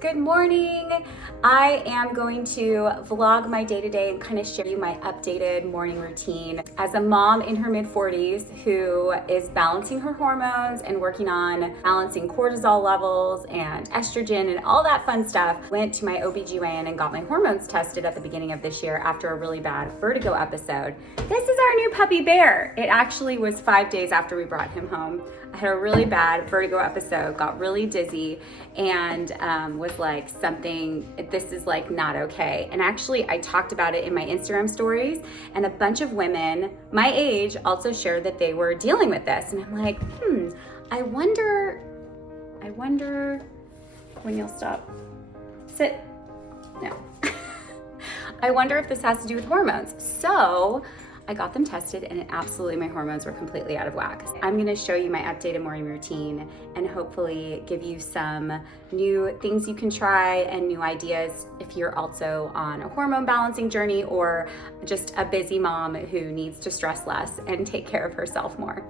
Good morning. I am going to vlog my day-to-day and kind of share you my updated morning routine. As a mom in her mid-40s who is balancing her hormones and working on balancing cortisol levels and estrogen and all that fun stuff, went to my OBGYN and got my hormones tested at the beginning of this year after a really bad vertigo episode. This is our new puppy bear. It actually was 5 days after we brought him home. I had a really bad vertigo episode, got really dizzy, and was like, this is like not okay. And actually I talked about it in my Instagram stories, and a bunch of women my age also shared that they were dealing with this. And I'm like, I wonder when you'll stop. Sit. No. I wonder if this has to do with hormones. So I got them tested, and absolutely my hormones were completely out of whack. I'm gonna show you my updated morning routine and hopefully give you some new things you can try and new ideas if you're also on a hormone balancing journey or just a busy mom who needs to stress less and take care of herself more.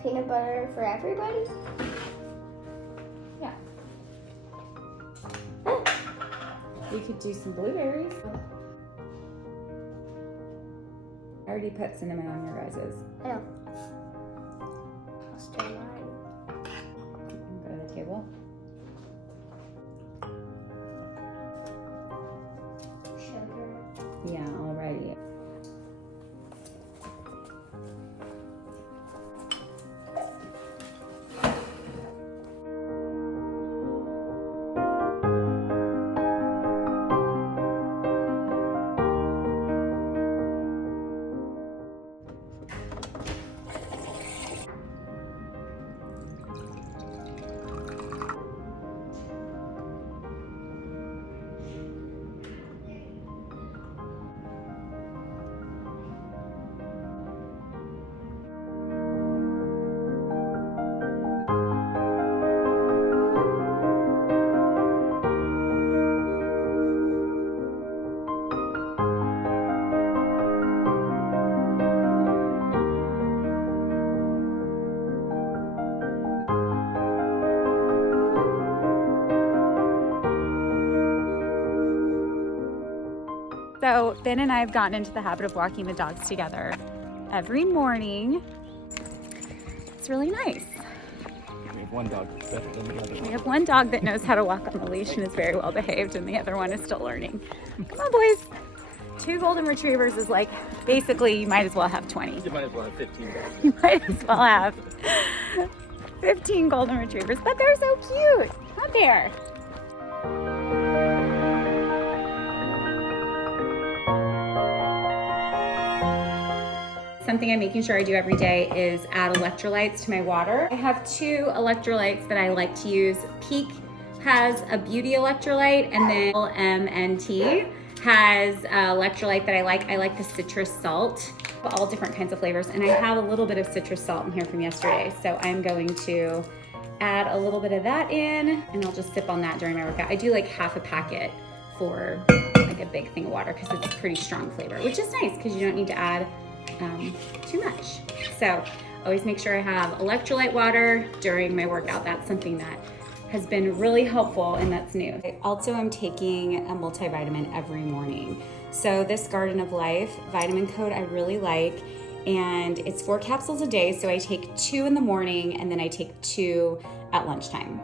Peanut butter for everybody? Yeah. We could do some blueberries. I already put cinnamon on your guys's. I know. I'll stir mine. Go to the table. Sugar. Yeah, already. So Ben and I have gotten into the habit of walking the dogs together every morning. It's really nice. We have one dog that's better than the other. We have one dog that knows how to walk on the leash and is very well behaved, and the other one is still learning. Come on, boys. 2 golden retrievers is like, basically you might as well have 20. You might as well have 15 dogs. You might as well have 15 golden retrievers, but they're so cute. Come there. Something I'm making sure I do every day is add electrolytes to my water. I have 2 electrolytes that I like to use. Peak has a beauty electrolyte, and then MNT has an electrolyte that I like. I like the citrus salt, all different kinds of flavors, and I have a little bit of citrus salt in here from yesterday. So I'm going to add a little bit of that in, and I'll just sip on that during my workout. I do like half a packet for like a big thing of water because it's a pretty strong flavor, which is nice because you don't need to add too much. So always make sure I have electrolyte water during my workout. That's something that has been really helpful, and that's new. I also am taking a multivitamin every morning. So this Garden of Life vitamin code I really like, and it's 4 capsules a day. So I take 2 in the morning, and then I take 2 at lunchtime.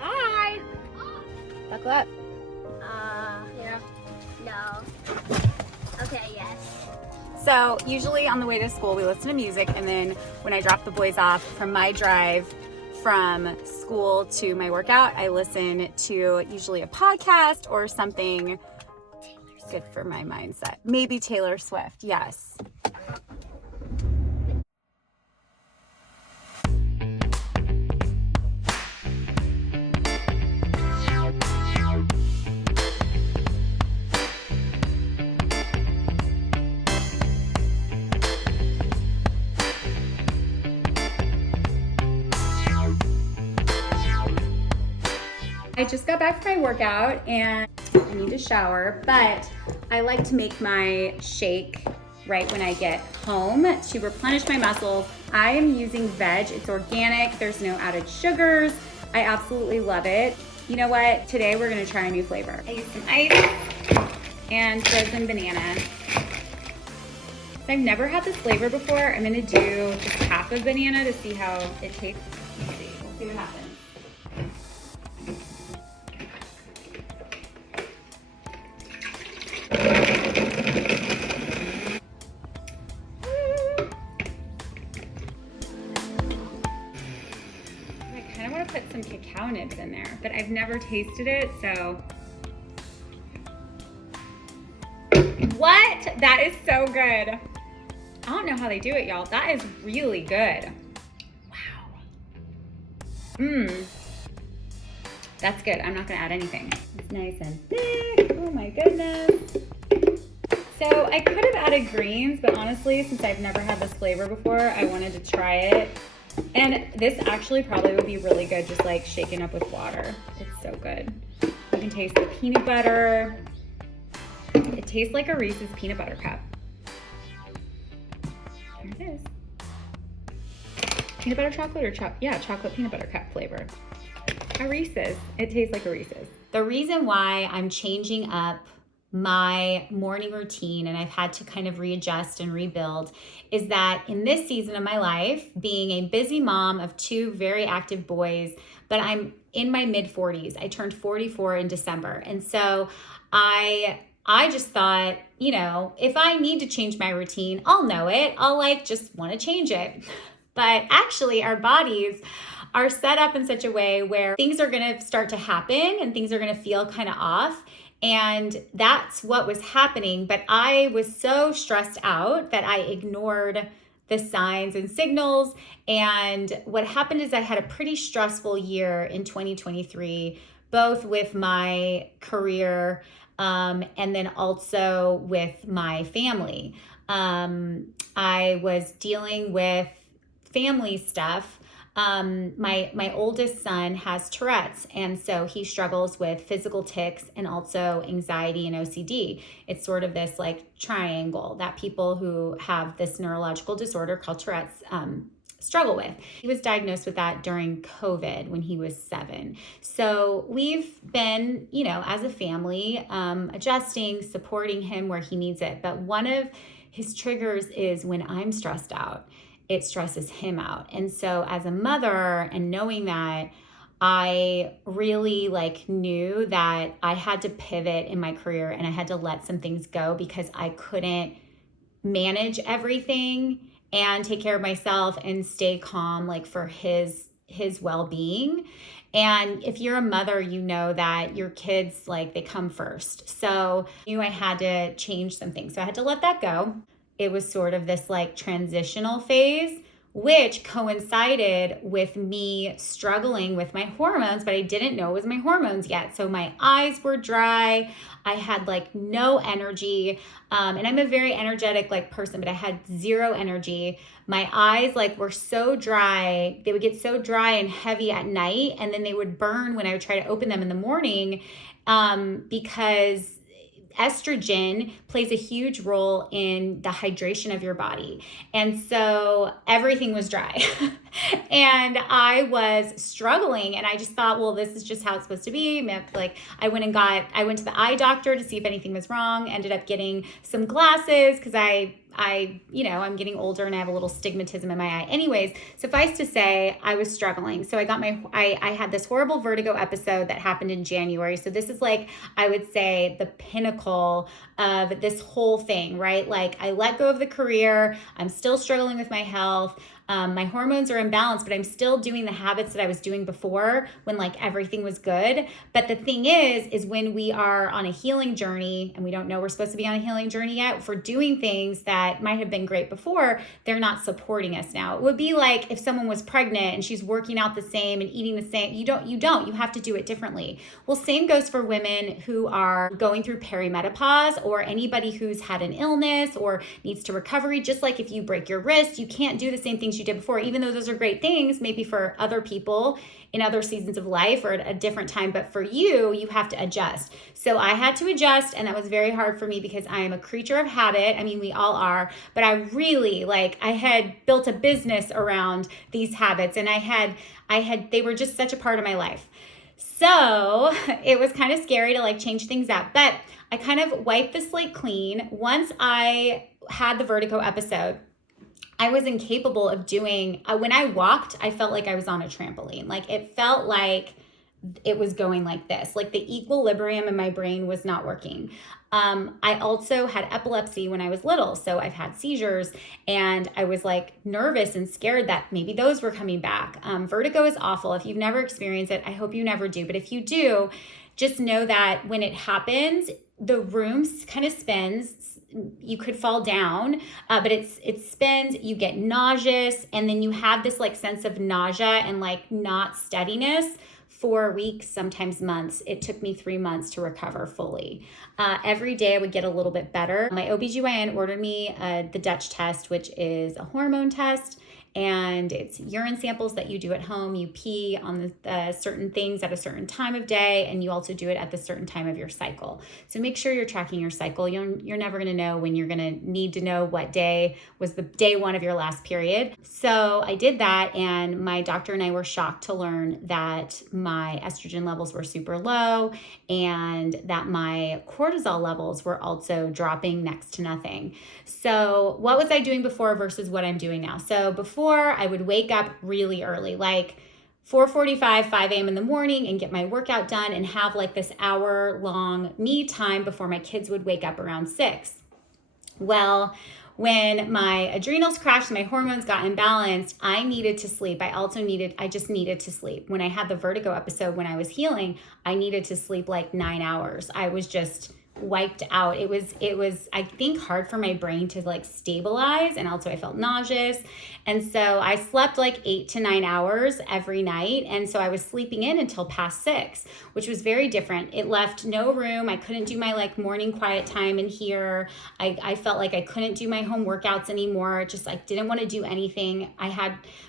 Hi! Buckle up. Yeah. No. Okay, yes. So usually on the way to school, we listen to music, and then when I drop the boys off from my drive from school to my workout, I listen to usually a podcast or something good for my mindset. Maybe Taylor Swift, yes. I just got back from my workout and I need to shower, but I like to make my shake right when I get home to replenish my muscles. I am using veg. It's organic. There's no added sugars. I absolutely love it. You know what? Today we're gonna try a new flavor. I use some ice and frozen banana. I've never had this flavor before. I'm gonna do just half a banana to see how it tastes. Let's see. We'll see what happens. Put some cacao nibs in there, but I've never tasted it, so. What? That is so good. I don't know how they do it, y'all. That is really good. Wow. That's good. I'm not gonna add anything. It's nice and thick. Oh my goodness. So I could have added greens, but honestly, since I've never had this flavor before, I wanted to try it. And this actually probably would be really good just like shaken up with water. It's so good. You can taste the peanut butter. It tastes like a Reese's peanut butter cup. There it is. Peanut butter chocolate or chocolate peanut butter cup flavor. A Reese's. It tastes like a Reese's. The reason why I'm changing up my morning routine and I've had to kind of readjust and rebuild is that in this season of my life, being a busy mom of 2 very active boys, but I'm in my mid 40s. I turned 44 in December. And so I just thought, you know, if I need to change my routine, I'll know it. I'll just want to change it. But actually our bodies are set up in such a way where things are going to start to happen and things are going to feel kind of off. And that's what was happening. But I was so stressed out that I ignored the signs and signals. And what happened is I had a pretty stressful year in 2023, both with my career and then also with my family. I was dealing with family stuff. My oldest son has Tourette's, and so he struggles with physical tics and also anxiety and OCD. It's sort of this triangle that people who have this neurological disorder called Tourette's struggle with. He was diagnosed with that during COVID when he was 7. So we've been, as a family, adjusting, supporting him where he needs it. But one of his triggers is when I'm stressed out. It stresses him out. And so as a mother and knowing that, I really knew that I had to pivot in my career and I had to let some things go because I couldn't manage everything and take care of myself and stay calm for his well-being. And if you're a mother, you know that your kids they come first. So I knew I had to change some things. So I had to let that go. It was sort of this transitional phase, which coincided with me struggling with my hormones, but I didn't know it was my hormones yet. So my eyes were dry. I had no energy. And I'm a very energetic person, but I had zero energy. My eyes were so dry. They would get so dry and heavy at night. And then they would burn when I would try to open them in the morning because estrogen plays a huge role in the hydration of your body. And so everything was dry and I was struggling and I just thought, well, this is just how it's supposed to be. I went to the eye doctor to see if anything was wrong, ended up getting some glasses because I'm getting older and I have a little stigmatism in my eye. Anyways, suffice to say, I was struggling. So I had this horrible vertigo episode that happened in January. So this is I would say the pinnacle of this whole thing, right? I let go of the career. I'm still struggling with my health. My hormones are imbalanced, but I'm still doing the habits that I was doing before when everything was good. But the thing is when we are on a healing journey and we don't know we're supposed to be on a healing journey yet, if we're doing things that might have been great before, they're not supporting us now. It would be like if someone was pregnant and she's working out the same and eating the same. You have to do it differently. Well, same goes for women who are going through perimenopause or anybody who's had an illness or needs to recovery. Just like if you break your wrist, you can't do the same things things you did before, even though those are great things, maybe for other people in other seasons of life or at a different time, but for you, you have to adjust. So I had to adjust, and that was very hard for me because I am a creature of habit. I mean, we all are, but I really I had built a business around these habits, and they were just such a part of my life. So it was kind of scary to change things up, but I kind of wiped the slate clean. Once I had the vertigo episode, I was incapable of doing, when I walked, I felt like I was on a trampoline. It felt like it was going like this, the equilibrium in my brain was not working. I also had epilepsy when I was little. So I've had seizures, and I was nervous and scared that maybe those were coming back. Vertigo is awful. If you've never experienced it, I hope you never do. But if you do, just know that when it happens, the room kind of spins. You could fall down, but it spins, you get nauseous, and then you have this sense of nausea and not steadiness for weeks, sometimes months. It took me 3 months to recover fully. Every day I would get a little bit better. My OBGYN ordered me the Dutch test, which is a hormone test. And it's urine samples that you do at home. You pee on the certain things at a certain time of day, and you also do it at the certain time of your cycle. So make sure you're tracking your cycle. You're never going to know when you're going to need to know what day was the day one of your last period. So I did that, and my doctor and I were shocked to learn that my estrogen levels were super low and that my cortisol levels were also dropping next to nothing. So what was I doing before versus what I'm doing now? So before, I would wake up really early, 4:45, 5 a.m. in the morning, and get my workout done and have this hour-long me time before my kids would wake up around 6. Well, when my adrenals crashed, my hormones got imbalanced, I needed to sleep. I just needed to sleep. When I had the vertigo episode, when I was healing, I needed to sleep 9 hours. I was just wiped out. It was I think hard for my brain to stabilize, and also I felt nauseous. And so I slept 8 to 9 hours every night, and so I was sleeping in until past 6, which was very different. It left no room. I couldn't do my morning quiet time in here. I felt like I couldn't do my home workouts anymore. Just didn't want to do anything.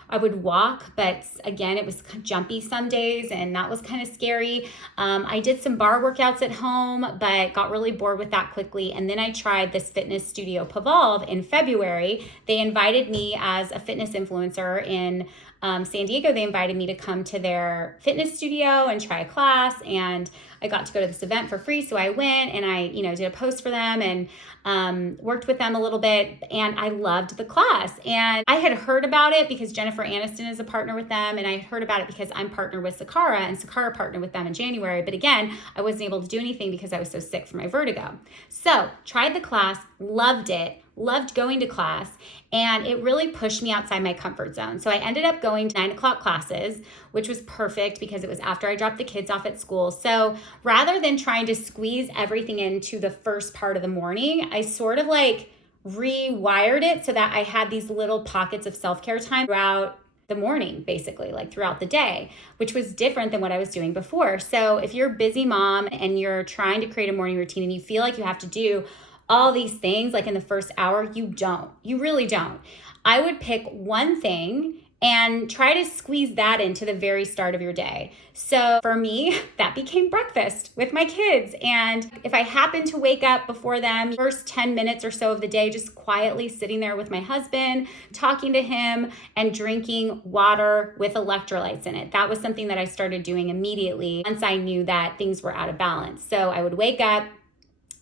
I would walk, but again, it was jumpy some days, and that was kind of scary. I did some bar workouts at home, but got really bored with that quickly. And then I tried this fitness studio, Pavolve, in February. They invited me as a fitness influencer in San Diego. They invited me to come to their fitness studio and try a class, and I got to go to this event for free. So I went, and I, did a post for them and worked with them a little bit, and I loved the class. And I had heard about it because Jennifer Aniston is a partner with them, and I heard about it because I'm partnered with Sakara, and Sakara partnered with them in January. But again, I wasn't able to do anything because I was so sick from my vertigo. So tried the class, loved it, loved going to class, and it really pushed me outside my comfort zone. So I ended up going to 9 o'clock classes, which was perfect because it was after I dropped the kids off at school. So rather than trying to squeeze everything into the first part of the morning, I sort of rewired it so that I had these little pockets of self-care time throughout the morning, basically, throughout the day, which was different than what I was doing before. So if you're a busy mom and you're trying to create a morning routine and you feel like you have to do all these things in the first hour, you really don't. I would pick one thing and try to squeeze that into the very start of your day. So for me, that became breakfast with my kids. And if I happen to wake up before them, first 10 minutes or so of the day, just quietly sitting there with my husband, talking to him, and drinking water with electrolytes in it. That was something that I started doing immediately once I knew that things were out of balance. So I would wake up,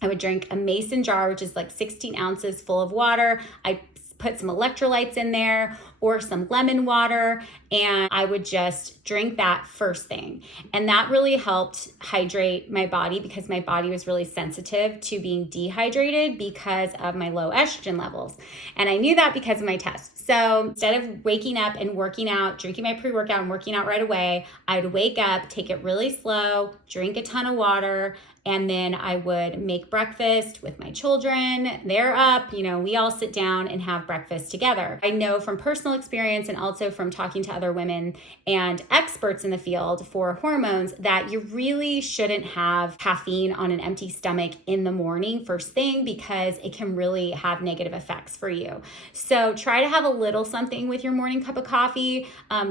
I would drink a mason jar, which is 16 ounces full of water. I put some electrolytes in there or some lemon water, and I would just drink that first thing. And that really helped hydrate my body because my body was really sensitive to being dehydrated because of my low estrogen levels. And I knew that because of my test. So instead of waking up and working out, drinking my pre-workout and working out right away, I would wake up, take it really slow, drink a ton of water, And then I would make breakfast with my children. They're up, we all sit down and have breakfast together. I know from personal experience and also from talking to other women and experts in the field for hormones that you really shouldn't have caffeine on an empty stomach in the morning first thing, because it can really have negative effects for you. So try to have a little something with your morning cup of coffee.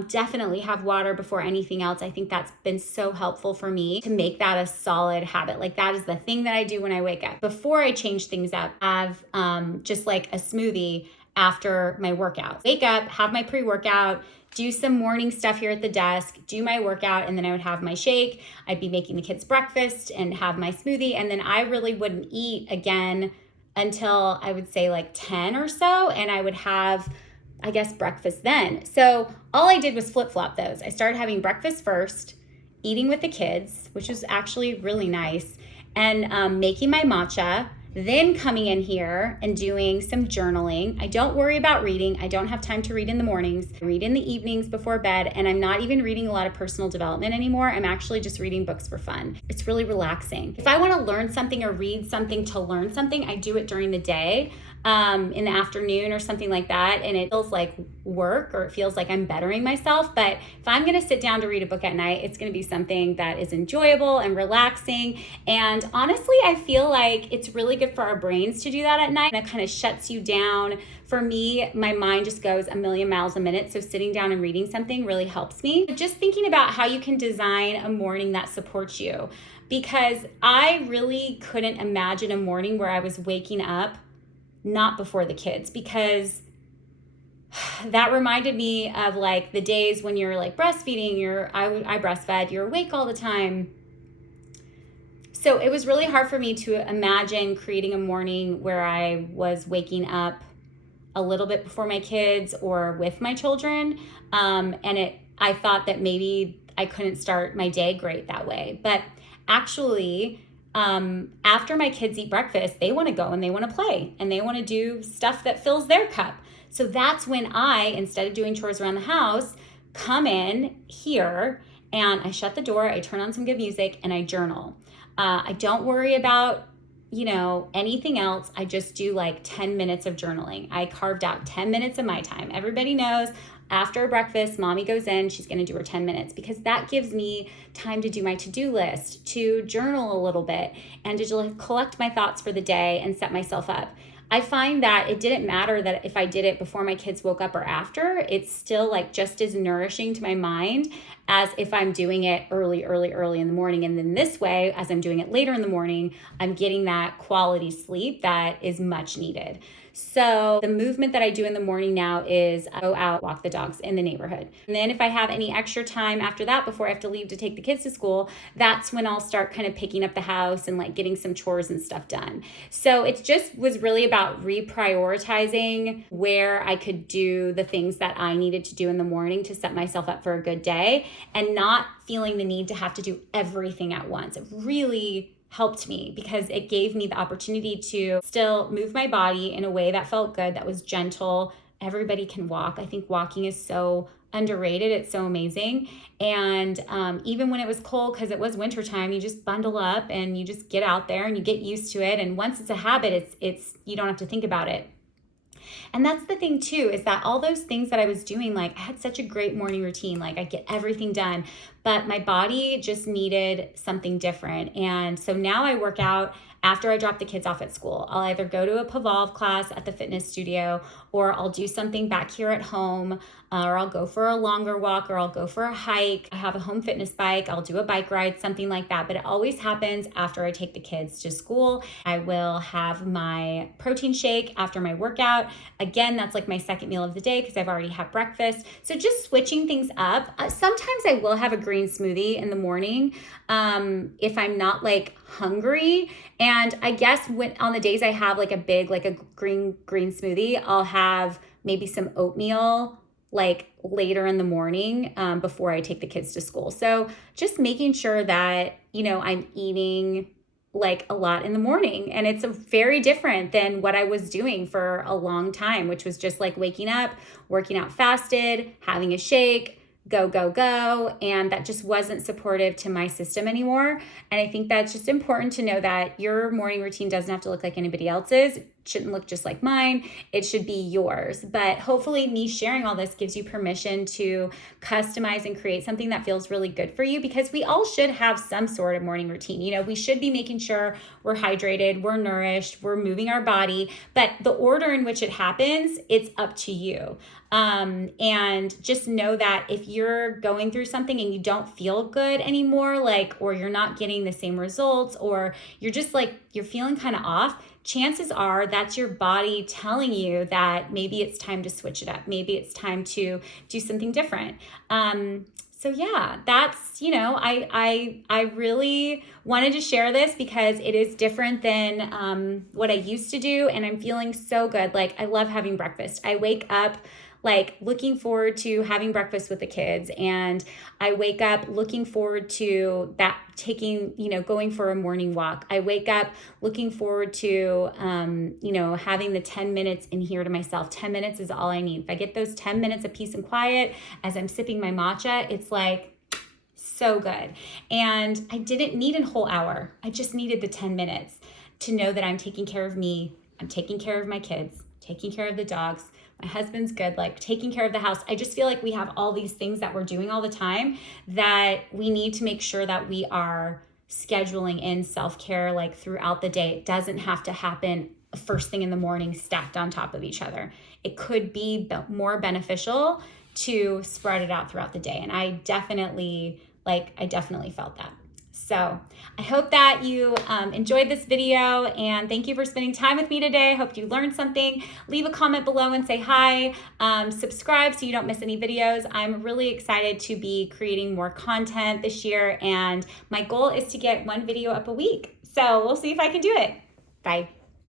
Definitely have water before anything else. I think that's been so helpful for me to make that a solid habit. Like that is the thing that I do when I wake up. Before I change things up, I have just like a smoothie after my workout. Wake up, have my pre-workout, do some morning stuff here at the desk, do my workout, and then I would have my shake. I'd be making the kids breakfast and have my smoothie, and then I really wouldn't eat again until I would say like 10 or so, and I would have, I guess, breakfast then. So all I did was flip-flop those. I started having breakfast first, eating with the kids, which was actually really nice, and making my matcha, then coming in here and doing some journaling. I don't worry about reading. I don't have time to read in the mornings. I read in the evenings before bed, and I'm not even reading a lot of personal development anymore. I'm actually just reading books for fun. It's really relaxing. If I want to learn something or read something to learn something, I do it during the day. In the afternoon or something like that, and it feels like work, or it feels like I'm bettering myself. But if I'm going to sit down to read a book at night, it's going to be something that is enjoyable and relaxing. And honestly, I feel like it's really good for our brains to do that at night. And it kind of shuts you down. For me, my mind just goes a million miles a minute. So sitting down and reading something really helps me. Just thinking about how you can design a morning that supports you, because I really couldn't imagine a morning where I was waking up not before the kids, because that reminded me of like the days when you're like breastfeeding, I breastfed, you're awake all the time. So it was really hard for me to imagine creating a morning where I was waking up a little bit before my kids or with my children. I thought that maybe I couldn't start my day great that way. But actually, after my kids eat breakfast, they want to go and they want to play and they want to do stuff that fills their cup. So that's when I, instead of doing chores around the house, come in here and I shut the door, I turn on some good music, and I journal. I don't worry about, anything else. I just do like 10 minutes of journaling. I carved out 10 minutes of my time. Everybody knows after breakfast, mommy goes in, she's going to do her 10 minutes, because that gives me time to do my to-do list, to journal a little bit, and to collect my thoughts for the day and set myself up. I find that it didn't matter that if I did it before my kids woke up or after, it's still like just as nourishing to my mind as if I'm doing it early in the morning. And then this way, as I'm doing it later in the morning, I'm getting that quality sleep that is much needed. So the movement that I do in the morning now is I go out, walk the dogs in the neighborhood. And then if I have any extra time after that, before I have to leave to take the kids to school, that's when I'll start kind of picking up the house and like getting some chores and stuff done. So it just was really about reprioritizing where I could do the things that I needed to do in the morning to set myself up for a good day, and not feeling the need to have to do everything at once. It really helped me because it gave me the opportunity to still move my body in a way that felt good, that was gentle. Everybody can walk. I think walking is so underrated. It's so amazing. And even when it was cold, because it was wintertime, you just bundle up and you just get out there and you get used to it. And once it's a habit, it's you don't have to think about it. And that's the thing too, is that all those things that I was doing, like I had such a great morning routine, like I get everything done, but my body just needed something different. And so now I work out after I drop the kids off at school. I'll either go to a Pavolve class at the fitness studio, or I'll do something back here at home, or I'll go for a longer walk, or I'll go for a hike. I have a home fitness bike. I'll do a bike ride, something like that. But it always happens after I take the kids to school. I will have my protein shake after my workout. Again, that's like my second meal of the day because I've already had breakfast. So just switching things up. Sometimes I will have a green smoothie in the morning if I'm not like hungry. And I guess when on the days I have like a big, like a green smoothie, I'll have maybe some oatmeal like later in the morning before I take the kids to school. So just making sure that, I'm eating like a lot in the morning. And it's very different than what I was doing for a long time, which was just like waking up, working out fasted, having a shake, go, go, go. And that just wasn't supportive to my system anymore. And I think that's just important to know that your morning routine doesn't have to look like anybody else's. It shouldn't look just like mine. It should be yours. But hopefully me sharing all this gives you permission to customize and create something that feels really good for you, because we all should have some sort of morning routine. You know, we should be making sure we're hydrated, we're nourished, we're moving our body, but the order in which it happens, it's up to you. And just know that if you're going through something and you don't feel good anymore, like, or you're not getting the same results, or you're just like, you're feeling kind of off, chances are that's your body telling you that maybe it's time to switch it up. Maybe it's time to do something different. So yeah, that's, you know, I really wanted to share this because it is different than what I used to do. And I'm feeling so good. Like, I love having breakfast. I wake up like looking forward to having breakfast with the kids. And I wake up looking forward to that, taking, you know, going for a morning walk. I wake up looking forward to, you know, having the 10 minutes in here to myself. 10 minutes is all I need. If I get those 10 minutes of peace and quiet as I'm sipping my matcha, it's like so good. And I didn't need a whole hour. I just needed the 10 minutes to know that I'm taking care of me. I'm taking care of my kids, taking care of the dogs. My husband's good, like taking care of the house. I just feel like we have all these things that we're doing all the time that we need to make sure that we are scheduling in self-care like throughout the day. It doesn't have to happen first thing in the morning stacked on top of each other. It could be more beneficial to spread it out throughout the day. And I definitely felt that. So I hope that you enjoyed this video, and thank you for spending time with me today. I hope you learned something. Leave a comment below and say hi. Subscribe so you don't miss any videos. I'm really excited to be creating more content this year, and my goal is to get one video up a week. So we'll see if I can do it. Bye.